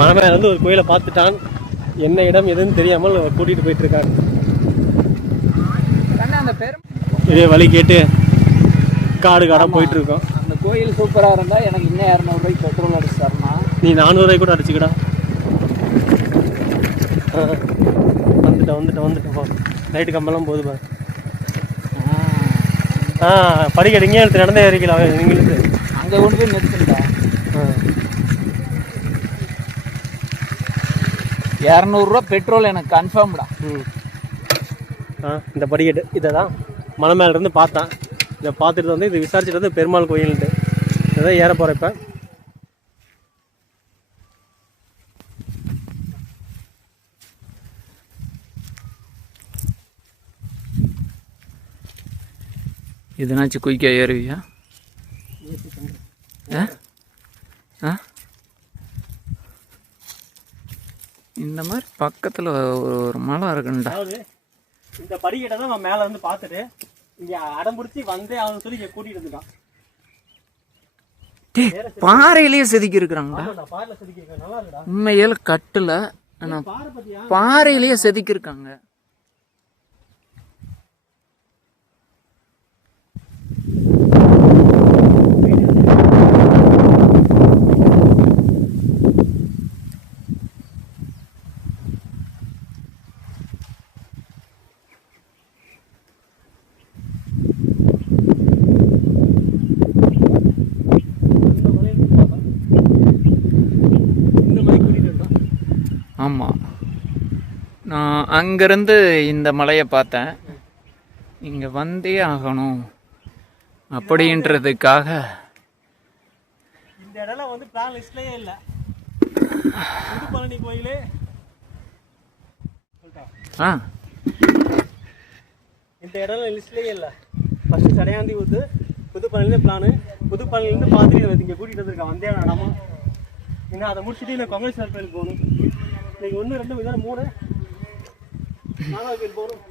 மேல இருந்து ஒரு கோயிலை பார்த்துட்டான். என்ன இடம் எதுன்னு தெரியாமல் கூட்டிட்டு போயிட்டு இருக்காங்க கண்ணா அந்த பெரும் இதே வழி கேட்டு காடு காடா போயிட்டு இருக்கோம் அந்த கோயில் சூப்பராக இருந்தால் எனக்கு இன்னும் இரநூறுபாய்க்கு பெட்ரோல் அடிச்சு தரணும் நீ நானூறுவாய் கூட அடிச்சுக்கடா. வந்துட்டேன் வந்துட்டேன் வந்துட்டேன் போ. நைட்டு கம்பெல்லாம் போகுது பாரு. ஆ. படிக்கட்டு இங்கே எடுத்து நடந்தே ஏறிக்கலாம் நீங்களுக்கு அங்கே கொண்டு போய் நிறுத்துட்டா இரநூறுவா பெட்ரோல் எனக்கு கன்ஃபார்ம்டா ம். ஆ இந்த படிக்கட்டு இதை தான் மலை மேல இருந்து பார்த்தேன். இதை பார்த்துட்டு வந்து இது விசாரிச்சுட்டு வந்து பெருமாள் கோயில்ன்ட்டு. இதை ஏற போகிறேன் இப்போ. இதுனாச்சும் குயிக்காக ஏறுவியா ஆ ஆ இந்த மாதிரி பக்கத்தில் ஒரு மலை இருக்குண்டா. இந்த படிக்கட்டை தான் நான் மேலே வந்து பார்த்துட்டு இங்கே அடம் பிடிச்சி வந்தே அவன் சொல்லி இங்கே கூட்டிகிட்டு வந்துட்டான். பாறையிலேயே செதுக்கி இருக்கிறாங்கடா உண்மையில கட்டில் ஆனால் பாறையிலேயே செதுக்கி இருக்காங்க இந்த மாதிரி கூட்டிகிட்டு வந்தான் ஆமாம் நான் அங்கேருந்து இந்த மலையை பார்த்தேன். இங்கே வந்தே ஆகணும் அப்படின்றதுக்காக. இந்த இடம் வந்து பிளான் லிஸ்ட்லயே இல்ல. பழனி கோயிலு ஆ. இந்த இடம் லிஸ்ட்லயே இல்ல. ஃபர்ஸ்ட் சடையாந்தி ஊத்து புது பழனில பிளானு புது பழனில இருந்து பார்த்துட்டு இங்க கூட்டிட்டு வந்திருக்கேன் வந்தே இடமா இன்னும் அதை முடிச்சுட்டு இல்லை கொங்கேஸ்வர் கோயில் போகணும். இன்னைக்கு ஒன்று ரெண்டு இதான மூணு? நாலாவது கோயில் போகணும்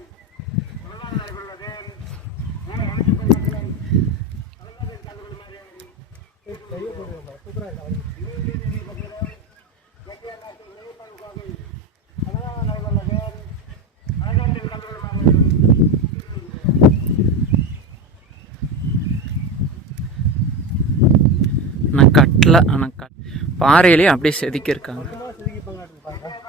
நான் கட்டல ஆனால் கட் பாறையிலேயே அப்படியே செதுக்கியிருக்காங்க இருக்காங்க சும்மா செதுக்கிப்பாங்க பாருங்க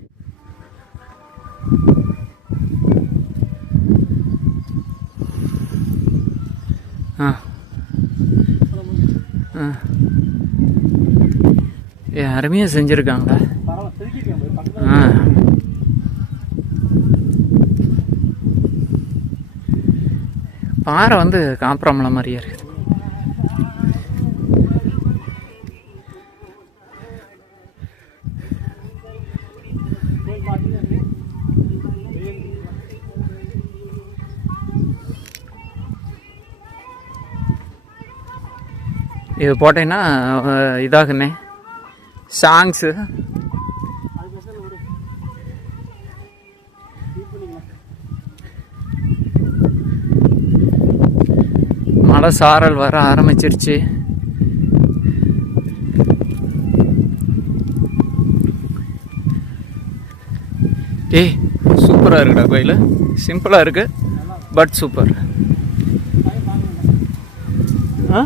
அருமையாக செஞ்சுருக்காங்க. ஆ. பாறை வந்து காப்பிரமலை மாதிரியே இருக்குது. இது போட்டேன்னா இதாகுண்ணே. சாங்ஸு மழை சாரல் வர ஆரம்பிச்சிருச்சு. ஏய் சூப்பராக இருக்குடா கோயில். சிம்பிளாக இருக்குது பட் சூப்பர் ஆ?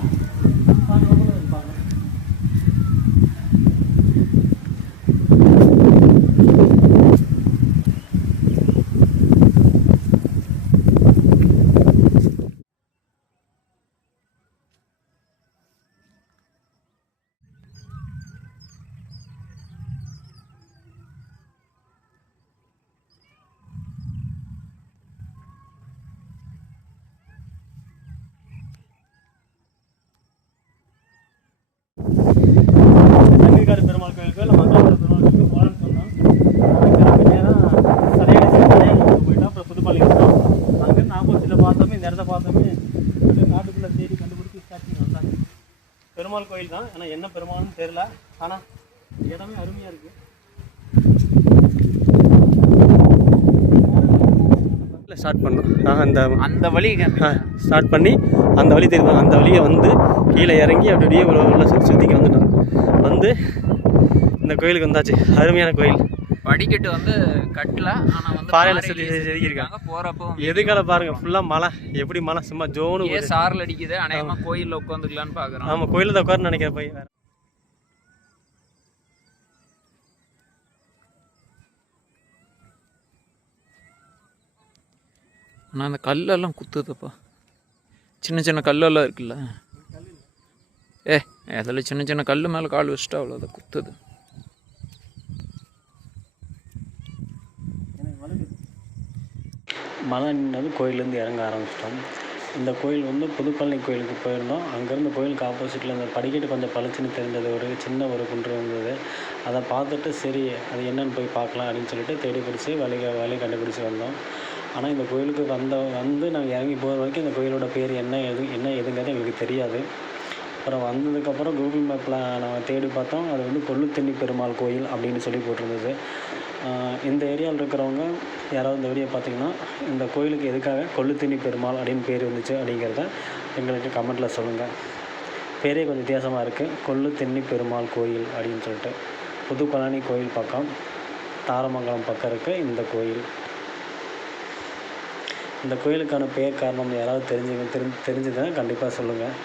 இடத்த பார்த்தோமே காட்டுக்குள்ளே தேடி கண்டுபிடிச்சி ஸ்டார்டிங் வந்தாங்க பெருமாள் கோயில் தான் ஆனால் என்ன பெருமாள்னு தெரில ஆனால் இடமே அருமையாக இருக்குது ஸ்டார்ட் பண்ணோம் அந்த அந்த வழி ஸ்டார்ட் பண்ணி அந்த வழி தெரியும் அந்த வழியை வந்து கீழே இறங்கி அப்படியே உள்ள சுற்றி சுற்றிக்கு வந்துட்டோம் வந்து இந்த கோயிலுக்கு வந்தாச்சு அருமையான கோயில் படிக்கட்டு வந்து கட்டல ஆனா வந்து பாறையில செதுக்கி- செதுக்கியிருக்காங்க. போறப்போ எதுக்கால பாருங்க ஃபுல்லாக மலை எப்படி மலை சும்மா ஜோனு ஏன் சாரல் அடிக்குது அநேகமா கோயில்ல உட்காந்துக்கலான்னு பாக்குறோம் ஆமாம் கோயிலில் தான் உட்காருன்னு நினைக்கிறேன் போய் வேற. ஆனா அந்த கல்லெல்லாம் குத்துதுப்பா. சின்ன சின்ன கல்லெல்லாம் இருக்குல்ல. ஏ அதில் சின்ன சின்ன கல் மேலே கால் வச்சுட்டா அவ்வளோதான் குத்துது. மலை நின்னது கோயிலேருந்து இறங்க ஆரம்பிச்சிட்டோம். இந்த கோயில் வந்து புதுப்பழனி கோயிலுக்கு போயிருந்தோம். அங்கேருந்து கோயிலுக்கு ஆப்போசிட்டில் இந்த படிக்கட்டு கொஞ்சம் பளிச்சுன்னு தெரிஞ்சது. ஒரு சின்ன ஒரு குன்று இருந்தது. அதை பார்த்துட்டு சரி அது என்னன்னு போய் பார்க்கலாம் அப்படின்னு சொல்லிட்டு தேடி பிடிச்சி வழி வழி கண்டுபிடிச்சி வந்தோம். ஆனால் இந்த கோயிலுக்கு வந்த வந்து நாங்கள் இறங்கி போகிற வரைக்கும் இந்த கோயிலோட பேர் என்ன எது என்ன எதுங்கிறது எங்களுக்கு தெரியாது. அப்புறம் வந்ததுக்கப்புறம் கூகுள் மேப்பில் நம்ம தேடி பார்த்தோம். அது வந்து கொள்ளுத்தண்ணி பெருமாள் கோயில் அப்படின்னு சொல்லி போட்டிருந்தது. இந்த ஏரியாவில் இருக்கிறவங்க யாராவது இந்த வீடியோ பார்த்தீங்கன்னா இந்த கோயிலுக்கு எதுக்காக கொள்ளுத்தண்ணி பெருமாள் அப்படின்னு பேர் இருந்துச்சு அப்படிங்கிறத எங்களுக்கு கமெண்ட்டில் சொல்லுங்கள் பேரே கொஞ்சம் வித்தியாசமாக இருக்குது கொள்ளுத்தண்ணி பெருமாள் கோயில் அப்படின்னு சொல்லிட்டு. புது பழனி கோயில் பக்கம் தாரமங்கலம் பக்கம் இருக்குது இந்த கோயில். இந்த கோயிலுக்கான பேர் காரணம் யாராவது தெரிஞ்சுங்க தெரிஞ்சு தெரிஞ்சுதுன்னா கண்டிப்பாக சொல்லுங்கள்